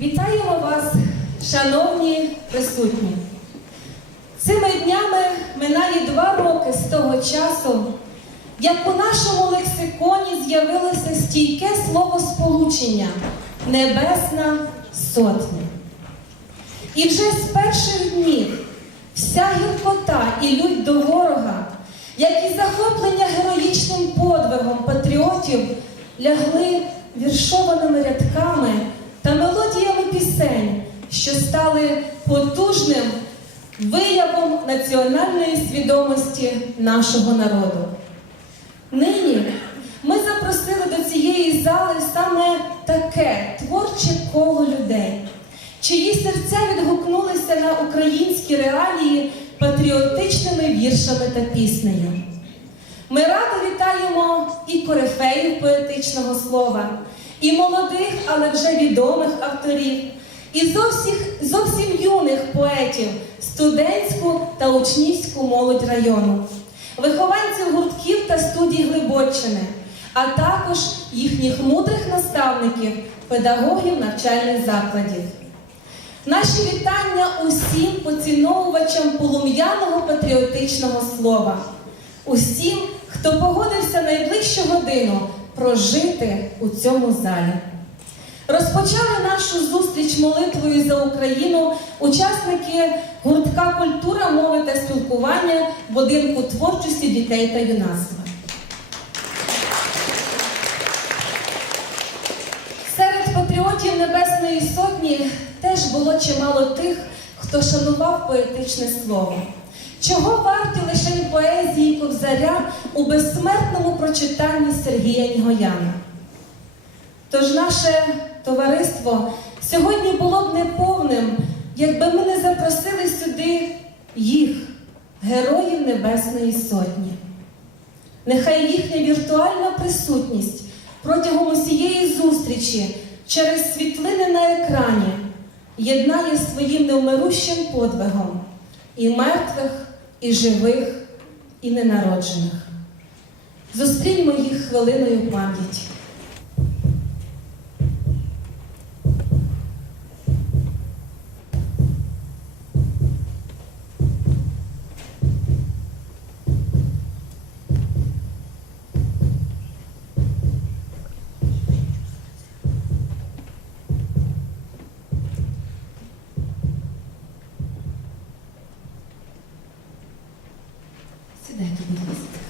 Вітаємо вас, шановні присутні. Цими днями минає два роки з того часу, як у нашому лексиконі з'явилося стійке словосполучення Небесна Сотня. І вже з перших днів вся гіркота і лють до ворога, як і захоплення героїчним подвигом патріотів, лягли віршованими рядками та мелодіями пісень, що стали потужним виявом національної свідомості нашого народу. Нині ми запросили до цієї зали саме таке творче коло людей, чиї серця відгукнулися на українські реалії патріотичними віршами та піснею. Ми радо вітаємо і корифеїв поетичного слова, і молодих, але вже відомих авторів, і зовсім, зовсім юних поетів, студентську та учнівську молодь району, вихованців гуртків та студій Глибоччини, а також їхніх мудрих наставників, педагогів навчальних закладів. Наші вітання усім поціновувачам полум'яного патріотичного слова, усім, хто погодився найближчу годину прожити у цьому залі. Розпочали нашу зустріч молитвою за Україну учасники гуртка культура, мови та спілкування будинку творчості дітей та юнацтва. Серед патріотів Небесної Сотні теж було чимало тих, хто шанував поетичне слово. Чого варті лише поезії Кобзаря у безсмертному прочитанні Сергія Нігояна? Тож наше товариство сьогодні було б неповним, якби ми не запросили сюди їх, героїв Небесної Сотні. Нехай їхня віртуальна присутність протягом усієї зустрічі через світлини на екрані єднає своїм невмирущим подвигом і мертвих, і живих, і ненароджених. Зустріньмо їх хвилиною пам'яті. Сідайте, будь ласка.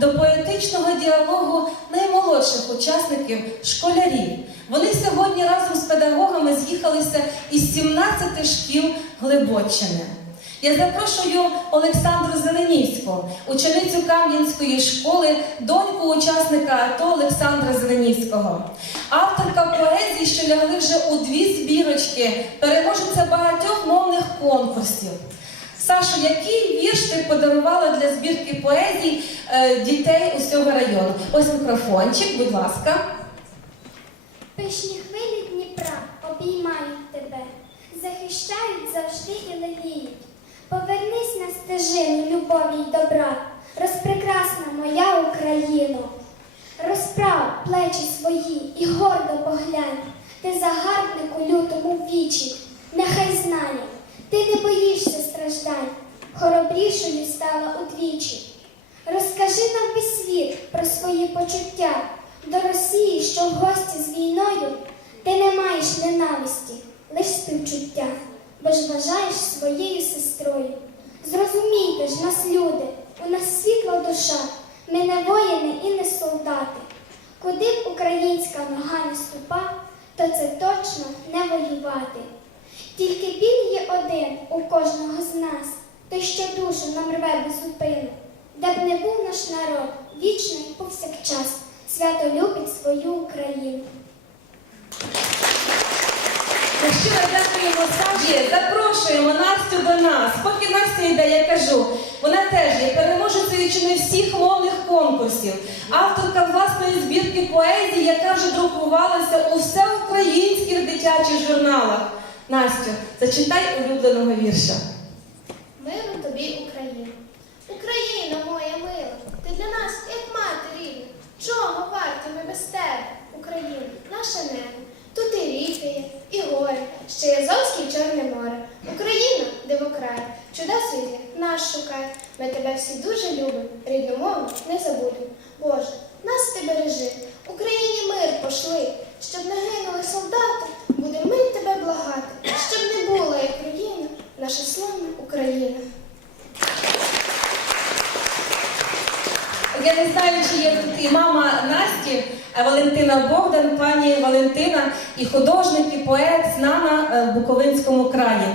До поетичного діалогу наймолодших учасників школярів. Вони сьогодні разом з педагогами з'їхалися із 17 шкіл Глибоччини. Я запрошую Олександру Зеленівську, ученицю Кам'янської школи, доньку учасника АТО Олександра Зеленівського. Авторка поезії, що лягли вже у дві збірочки, переможеця багатьох мовних конкурсів. Сашо, який вірш ти подарувала для збірки поезій е, дітей усього району? Ось мікрофончик, будь ласка. Пишні хвилі Дніпра обіймають тебе, захищають завжди і леліють. Повернись на стежину любові й добра, розпрекрасна моя Україно. Розправ плечі свої і гордо поглянь, ти загарбнику лютому вічі, нехай знає, ти не боїшся страждань, хоробрішою стала удвічі. Розкажи нам весь світ про свої почуття до Росії, що в гості з війною, ти не маєш ненависті, лиш співчуття, бо ж вважаєш своєю сестрою. Зрозумійте ж нас, люди, у нас світла душа, ми не воїни і не солдати. Куди б українська нога не ступа, то це точно не воювати. Тільки біль є один у кожного з нас, той, що душу нам рве без зупину, де б не був наш народ, вічний повсякчас, свято любить свою Україну. Щиро дякуємо Саші, запрошуємо Настю до нас. Поки Настя йде, я кажу, вона теж є переможецею чи не всіх мовних конкурсів, авторка власної збірки поезії, яка вже друкувалася у всеукраїнських дитячих журналах. Настю, зачитай улюбленого вірша. Миру тобі, Україна. Україна, моя мила, ти для нас, як мати рідна. Чого варті ми без тебе, Україна, наше небо. Тут і ріки і гори, ще є Азовське і Чорне море. Україна, демократ, чуда світлі, нас шукає. Ми тебе всі дуже любимо, рідну мову не забудемо. Боже, нас ти бережи, Україні мир пошли, щоб не гинули солдати, будемо ми тебе благати, щоб не була як руїна, наша славна Україна. Я не знаю, чи є тут і мама Насті, Валентина Богдан, пані Валентина, і художник, і поет, знана е, в Буковинському краї.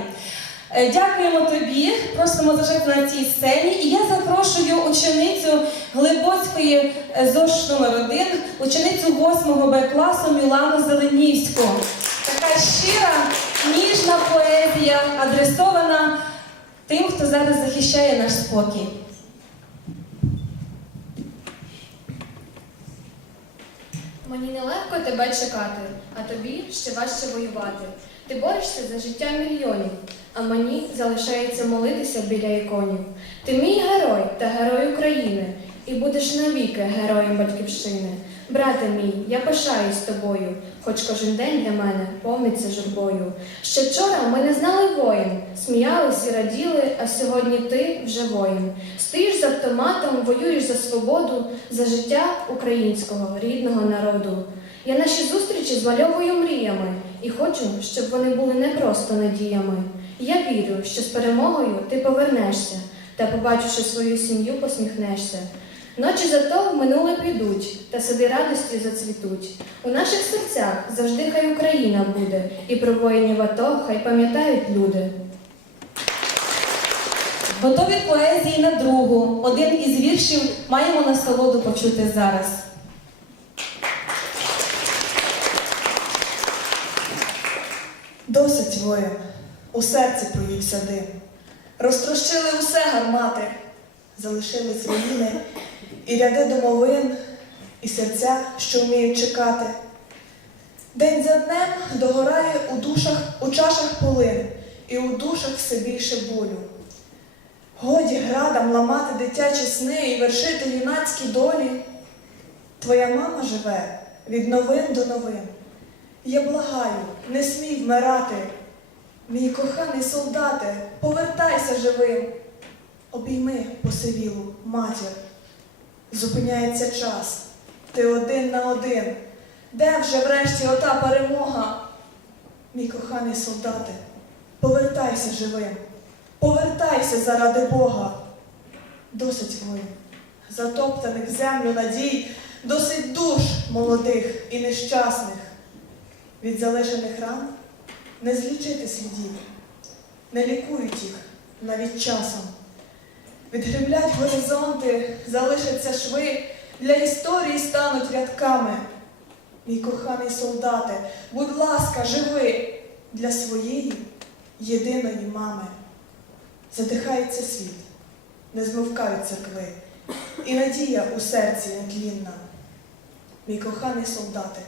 Е, Дякуємо тобі, просимо зажити на цій сцені. І я запрошую ученицю Глибоцької е, ЗОШ номер 1 ученицю 8 Б класу Мілану Зеленівську. Така щира, ніжна поезія, адресована тим, хто зараз захищає наш спокій. Мені нелегко тебе чекати, а тобі ще важче воювати. Ти борешся за життя мільйонів, а мені залишається молитися біля іконів. Ти мій герой та герой України, і будеш навіки героєм батьківщини. Брате мій, я пишаюсь тобою, хоч кожен день для мене повниться журбою. Ще вчора ми не знали воїн, сміялись і раділи, а сьогодні ти вже воїн. Стоїш з автоматом, воюєш за свободу, за життя українського рідного народу. Я наші зустрічі змальовую мріями і хочу, щоб вони були не просто надіями. Я вірю, що з перемогою ти повернешся та, побачивши свою сім'ю, посміхнешся. Ночі зато в минуле підуть, та сади радості зацвітуть. У наших серцях завжди хай Україна буде, і про воїнів АТО хай пам'ятають люди. Готові поезії на другу. Один із віршів маємо насолоду почути зараз. Досить воїн, у серці поївся дим. Розтрощили усе гармати, залишились руїни, і ряди домовин, і серця, що вміють чекати. День за днем догорає у душах, у чашах полин, і у душах все більше болю. Годі градам ламати дитячі сни і вершити юнацькі долі. Твоя мама живе від новин до новин. Я благаю, не смій вмирати. Мій коханий солдате, повертайся живим. Обійми посивілу матір. Зупиняється час. Ти один на один. Де вже врешті ота перемога? Мій коханий солдате, повертайся живим. Повертайся заради Бога. Досить воїн. затоптаних землю надій, досить душ молодих і нещасних. Від залишених ран не злічити слідів, не лікують їх навіть часом. Відгріблять горизонти, залишаться шви, для історії стануть рядками. Мій коханий солдате, будь ласка, живи для своєї єдиної мами. Задихається світ, не змовкають церкви, і надія у серці нетлінна. Мій коханий солдате,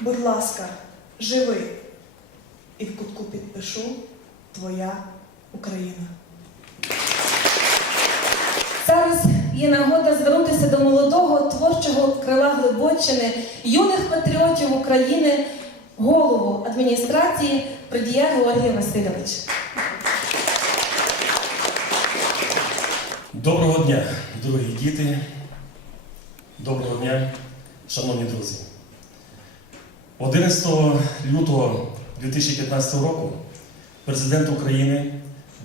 будь ласка, живи, і в кутку підпишу Твоя Україна. Зараз є нагода звернутися до молодого творчого крила Глибоччини, юних патріотів України, голову адміністрації Придія Георгій Васильович. Доброго дня, дорогі діти. Доброго дня, шановні друзі. 11 лютого 2015 року президент України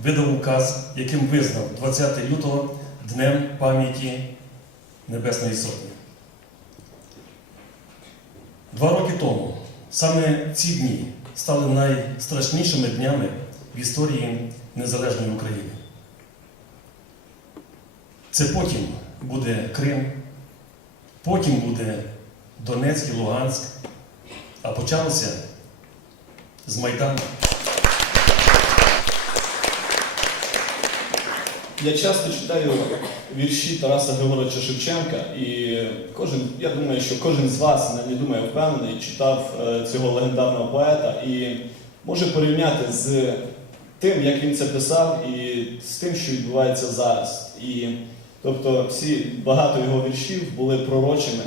видав указ, яким визнав 20 лютого Днем пам'яті Небесної Сотні. Два роки тому саме ці дні стали найстрашнішими днями в історії Незалежної України. Це потім буде Крим, потім буде Донецьк і Луганськ, а почалося з Майдану. Я часто читаю вірші Тараса Григоровича Шевченка, і кожен, я думаю, що кожен з вас, не думаю, впевнений, читав е, цього легендарного поета і може порівняти з тим, як він це писав, і з тим, що відбувається зараз. І тобто всі багато його віршів були пророчими.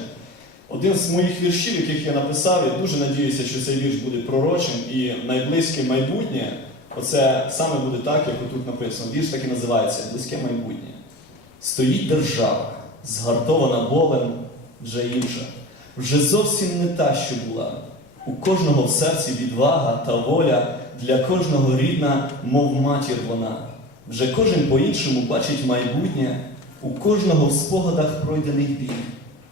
Один з моїх віршів, яких я написав, я дуже надіюся, що цей вірш буде пророчим і найблизьке майбутнє. Оце саме буде так, як тут написано. Вірш так і називається Близьке майбутнє. Стоїть держава, згартована болем, вже інша, вже зовсім не та, що була. У кожного в серці відвага та воля, для кожного рідна, мов матір вона. Вже кожен по-іншому бачить майбутнє, у кожного в спогадах пройдений біль.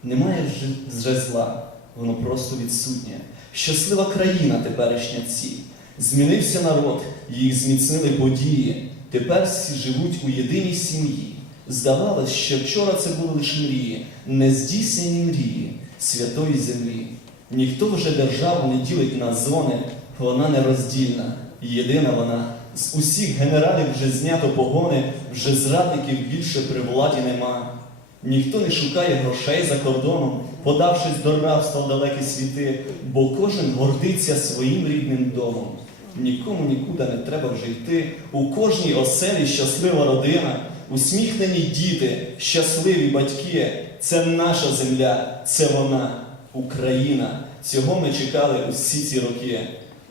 Немає вже- зла, воно просто відсутнє. Щаслива країна теперішня ці. Змінився народ, їх зміцнили події. Тепер всі живуть у єдиній сім'ї. Здавалось, що вчора це були лише мрії, нездійснені мрії святої землі. Ніхто вже державу не ділить на зони, вона нероздільна. Єдина вона. З усіх генералів вже знято погони, вже зрадників більше при владі нема. Ніхто не шукає грошей за кордоном, подавшись до рабства в далекі світи, бо кожен гордиться своїм рідним домом. Нікому нікуди не треба вже йти. У кожній оселі щаслива родина, усміхнені діти, щасливі батьки. Це наша земля, це вона, Україна. Цього ми чекали усі ці роки.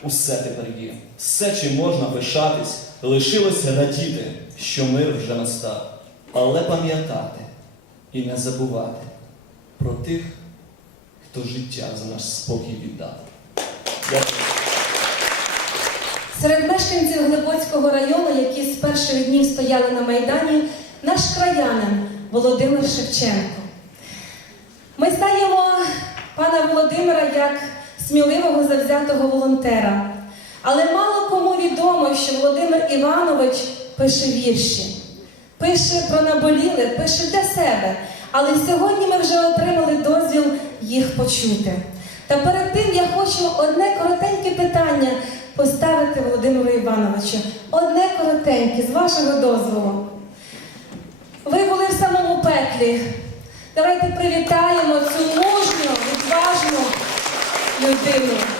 Усе тепер є. Все, чим можна пишатись, лишилося радіти, що мир вже настав. Але пам'ятати і не забувати про тих, хто життя за наш спокій віддав. Дякую. Серед мешканців Глибоцького району, які з перших днів стояли на Майдані, наш краянин Володимир Шевченко. Ми знаємо пана Володимира як сміливого завзятого волонтера. Але мало кому відомо, що Володимир Іванович пише вірші, пише про наболіле, пише для себе. Але сьогодні ми вже отримали дозвіл їх почути. Та перед тим я хочу одне коротеньке питання поставити Володимиру Івановичу. Одне коротеньке, з вашого дозволу. Ви були в самому пеклі. Давайте привітаємо цю мужню, відважну людину.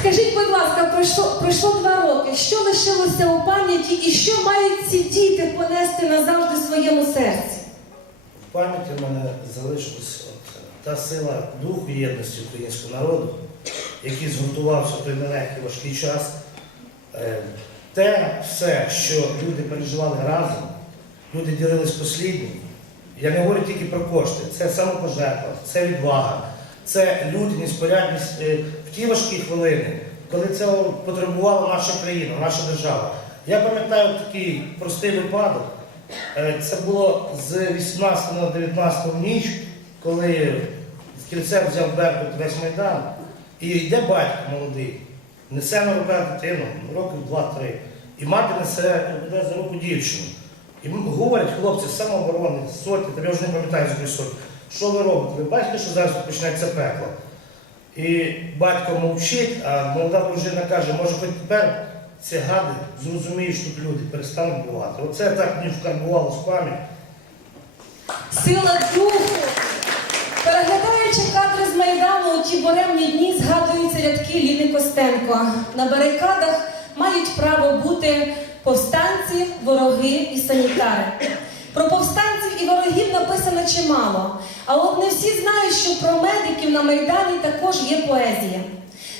Скажіть, будь ласка, пройшло, пройшло два роки. Що лишилося у пам'яті і що мають ці діти понести назавжди в своєму серці? В пам'яті в мене залишилась та сила духу єдності українського народу, який згуртувався той нелегкий важкий час. Е, Те все, що люди переживали разом, люди ділились посліднім. Я не говорю тільки про кошти, це самопожертва, це відвага, це людяність, порядність е, в ті важкі хвилини, коли цього потребувала наша країна, наша держава. Я пам'ятаю такий простий випадок. Е, Це було з 18 на 19 ніч, коли в кільце взяв Беркут весь Майдан, і йде батько молодий, несе на руках дитину, років 2-3, і мати несе веде за руку дівчину. І говорять хлопці самооборони, сотні, там я вже не пам'ятаю з сотні, що ви робите? Ви бачите, що зараз почнеться пекло? І батько мовчить, а молода дружина каже, може хоч тепер ці гади зрозуміють, що люди перестануть бувати. Оце так мені вкарбувалось в пам'ять. Сила духу. Переглядаючи кадри з Майдану у ті буремні дні, згадуються рядки Ліни Костенко. На барикадах мають право бути повстанці, вороги і санітари. Про повстанців і ворогів написано чимало. А от не всі знають, що про медиків на Майдані також є поезія.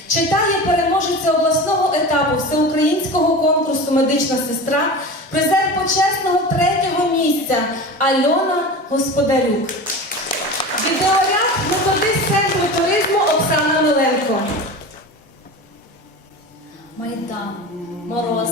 Читає переможеця обласного етапу всеукраїнського конкурсу Медична сестра, призер почесного третього місця Альона Господарюк. Відеоряд методист центру туризму Оксана Миленко. Майдан, мороз,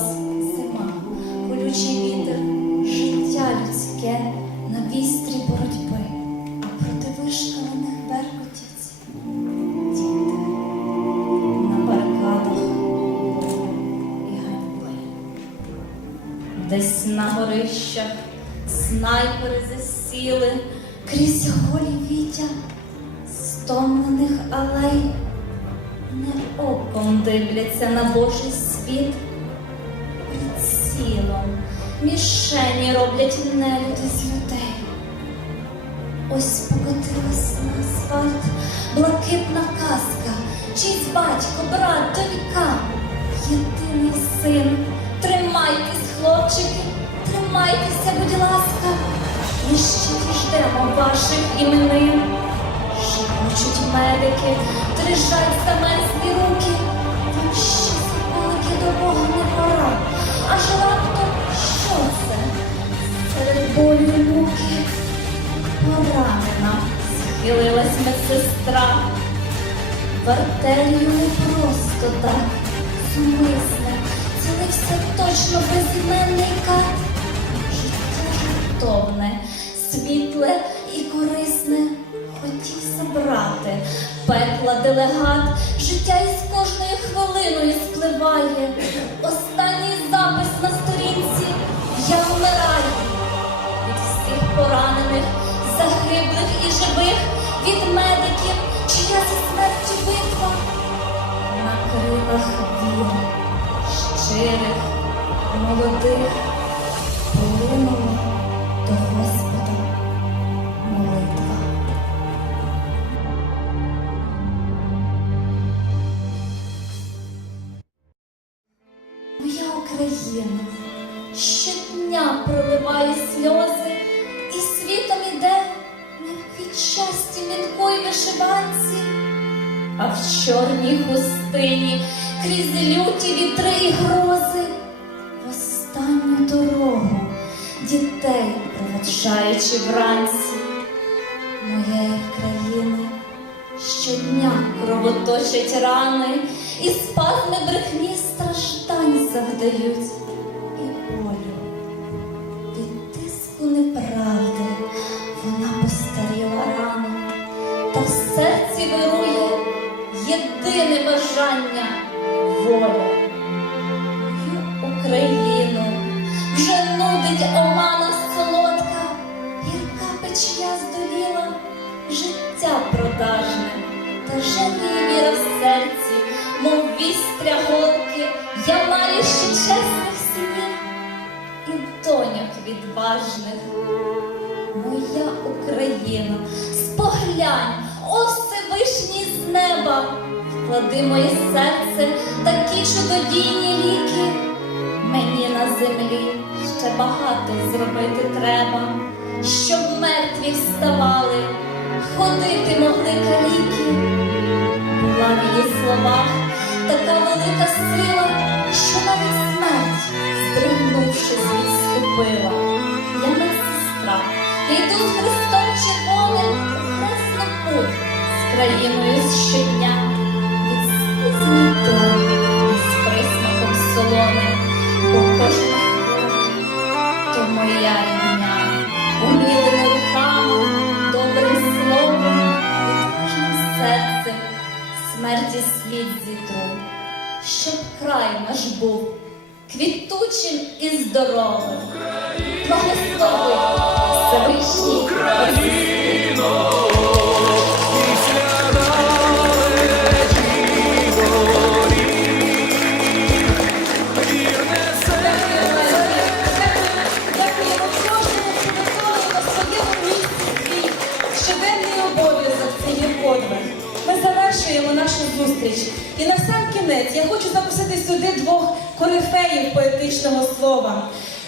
медсестра. В артерію не просто так, зумисне, цілився точно безіменний кат. Життя світле і корисне хотів забрати. Пекла делегат, життя із кожною хвилиною спливає. Останній запис на сторінці я вмираю. Від всіх поранених, загиблих і живих, від медиків, чия за смертю битва. На крилах віри, щирих, молодих, полинула до Господа молитва. Моя Україна щодня проливає сльози, в квітчасті мінкої вишиванці, а в чорній хустині крізь люті вітри і грози, в останню дорогу дітей проведжаючи вранці. Моєї країни щодня кровоточать рани, і спазми брехні страждань завдають і болю. Від тиску неправди єдине бажання воля. Україну вже нудить омана солодка, гірка печія здоліла, життя продажне, та жаліє віра в серці, мов вістря голки, я маю ще чесних синів і доньок відважних. Моя Україна, споглянь, о Всевишній з неба, вклади моє серце такі чудодійні ліки. Мені на землі ще багато зробити треба, щоб мертві вставали, ходити могли каліки. Була в її словах така велика сила, що навіть смерть, здригнувшись, відступила. Я медсестра, йду з Христом червоним у хресну путь з країною щодня світу з присмаком солони, бо кожна то моя рідня, умілими руками, добре слово, відважним серцем смерті слід зітру, щоб край наш був квітучим і здоровим, благослови Всевишній Україно! Кінець я хочу запросити сюди двох корифеїв поетичного слова.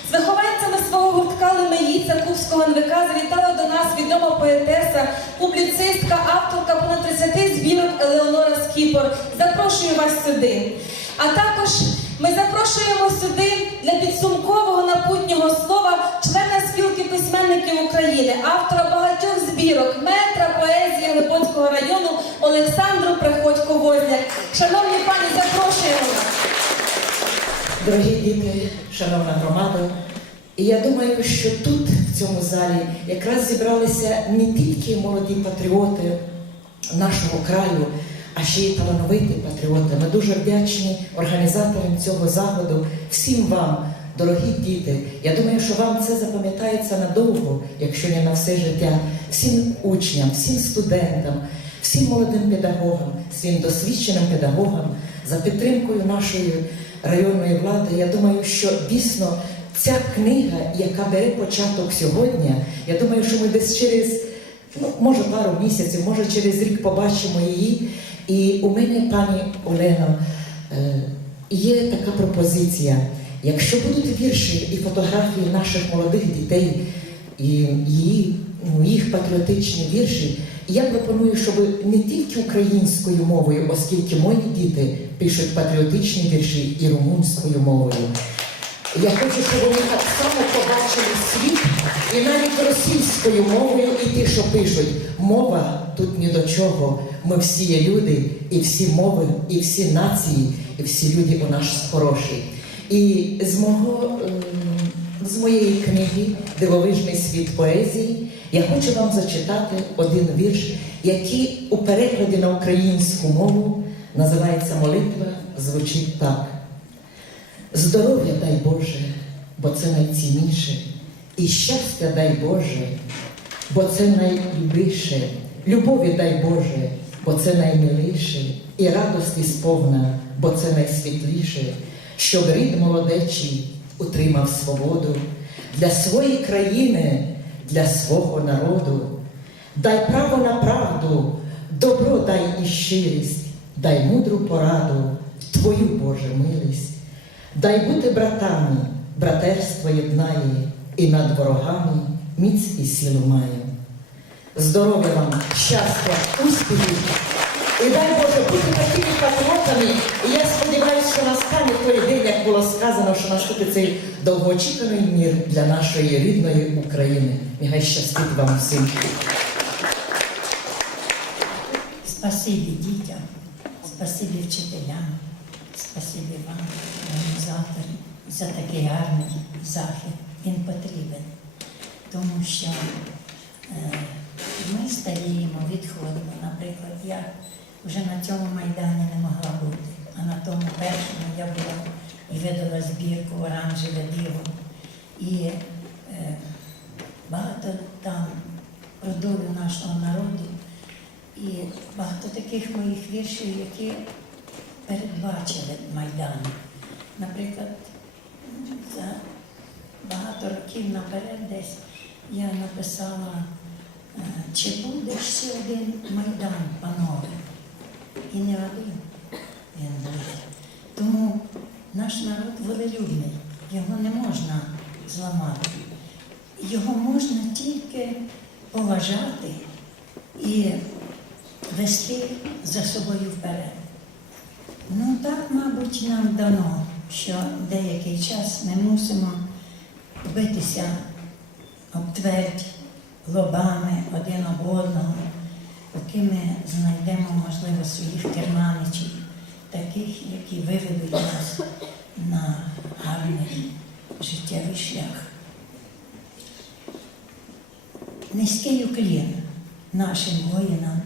З вихованцями свого гуртка Лемеїця Кубського НВК завітала до нас відома поетеса, публіцистка, авторка понад 30 збірок Елеонора Скіпор. Запрошую вас сюди. А також ми запрошуємо сюди для підсумкового напутнього слова члена письменників України, автора багатьох збірок, метра поезії Липонського району Олександру Приходько Возняк. Шановні пані, запрошуємо. Дорогі діти, шановна громада, я думаю, що тут, в цьому залі, якраз зібралися не тільки молоді патріоти нашого краю, а ще й талановиті патріоти. Ми дуже вдячні організаторам цього заходу, всім вам, дорогі діти. Я думаю, що вам це запам'ятається надовго, якщо не на все життя, всім учням, всім студентам, всім молодим педагогам, всім досвідченим педагогам за підтримкою нашої районної влади. Я думаю, що дійсно ця книга, яка бере початок сьогодні, я думаю, що ми десь через ну, може пару місяців, може через рік побачимо її. І у мене, пані Олено, е, є така пропозиція. Якщо будуть вірші і фотографії наших молодих дітей, і її, ну, їх патріотичні вірші, я пропоную, щоб не тільки українською мовою, оскільки мої діти пишуть патріотичні вірші і румунською мовою. Я хочу, щоб вони так само побачили світ і навіть російською мовою, і ті, що пишуть. Мова тут ні до чого. Ми всі є люди, і всі мови, і всі нації, і всі люди у нас хороші. І з мого ем, з моєї книги Дивовижний світ поезії я хочу вам зачитати один вірш, який у перекладі на українську мову називається Молитва, звучить так. Здоров'я дай Боже, бо це найцінніше, і щастя дай Боже, бо це найлюбіше, любові дай Боже, бо це наймиліше, і радості сповна, бо це найсвітліше, щоб рід молодечий утримав свободу для своєї країни, для свого народу. Дай право на правду, добро дай і щирість, дай мудру пораду, Твою Боже милість. Дай бути братами, братерство єднає, і над ворогами міць і силу має. Здоров'я вам, щастя, успіхів. І дай Боже бути такими патріотами. І я сподіваюся, що настане той день, як було сказано, що наступить цей довгоочікуваний мір для нашої рідної України. Нехай щастить вам всім. Спасибі дітям, спасибі вчителям, спасибі вам, організаторам, за такий гарний захід. Він потрібен, тому що е, ми старіємо, відходимо. Наприклад, я вже на цьому майдані не могла бути, а на тому першому я була і видала збірку Оранжеве диво. І е, багато там про долю нашого народу. І багато таких моїх віршів, які передбачили Майдан. Наприклад, за багато років наперед десь я написала, е, чи буде ще один Майдан, панове? І не один він буде. Тому наш народ волелюбний, його не можна зламати. Його можна тільки поважати і вести за собою вперед. Ну так, мабуть, нам дано, що деякий час ми мусимо битися об твердь лобами один об одного, поки ми знайдемо, можливо, своїх керманичів, таких, які виведуть нас на гарний життєвий шлях. Низький уклін нашим воїнам,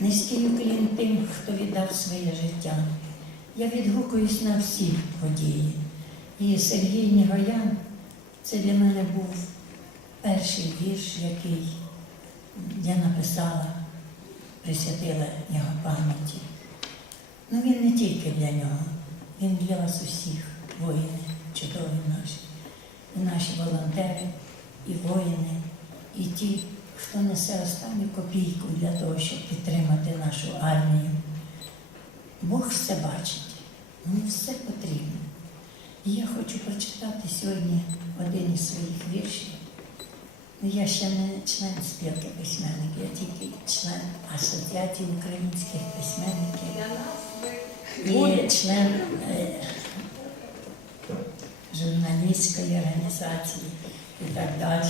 Низький уклін тим, хто віддав своє життя. Я відгукуюсь на всі події. І Сергій Нігоян це для мене був перший вірш, який я написала, присвятила його пам'яті. Ну він не тільки для нього, він для вас усіх, воїни, чудові наші, і наші волонтери, і воїни, і ті, хто несе останню копійку для того, щоб підтримати нашу армію. Бог все бачить, йому все потрібно. І я хочу прочитати сьогодні один із своїх віршів. Ну, Я ще не член спілки письменників, я тільки член Асоціації українських письменників і член е, журналістської організації і так далі.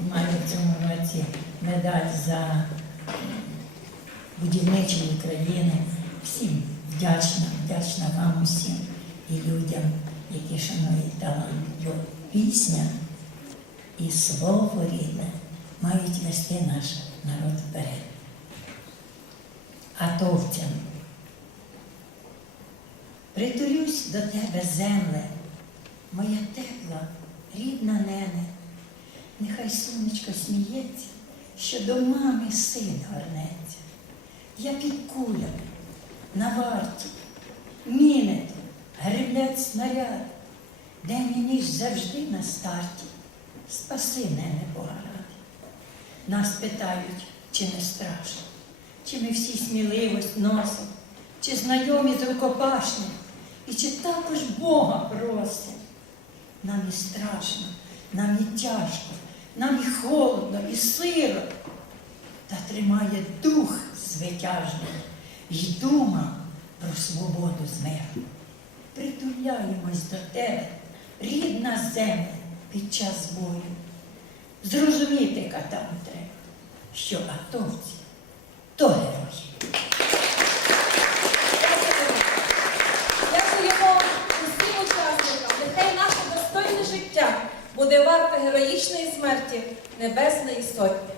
І маю в цьому році медаль за м, будівничі України. Всім вдячна, вдячна вам усім і людям, які шанують талант. Бо пісня і слово рідне мають вести наш народ вперед. Атовцям. Притулюсь до тебе, земле, моя тепла, рідна нене. Нехай сонечко сміється, що до мами син горнеться. Я під кулями, на варті, міни, гриблять снаряд, день і ніч завжди на старті. Спаси нене Бога ради. Нас питають, чи не страшно, чи ми всі сміливость носимо, чи знайомі з рукопашним, і чи також Бога просимо. Нам і страшно, нам і тяжко, нам і холодно, і сиро, та тримає дух звитяжний й дума про свободу з миром. Притуляємось до тебе, рідна земля, під час бою. Зрозуміти катам треба, що атовці то герої. Дякуємо усім учасникам. Нехай наше достойне життя буде варте героїчної смерті Небесної Сотні.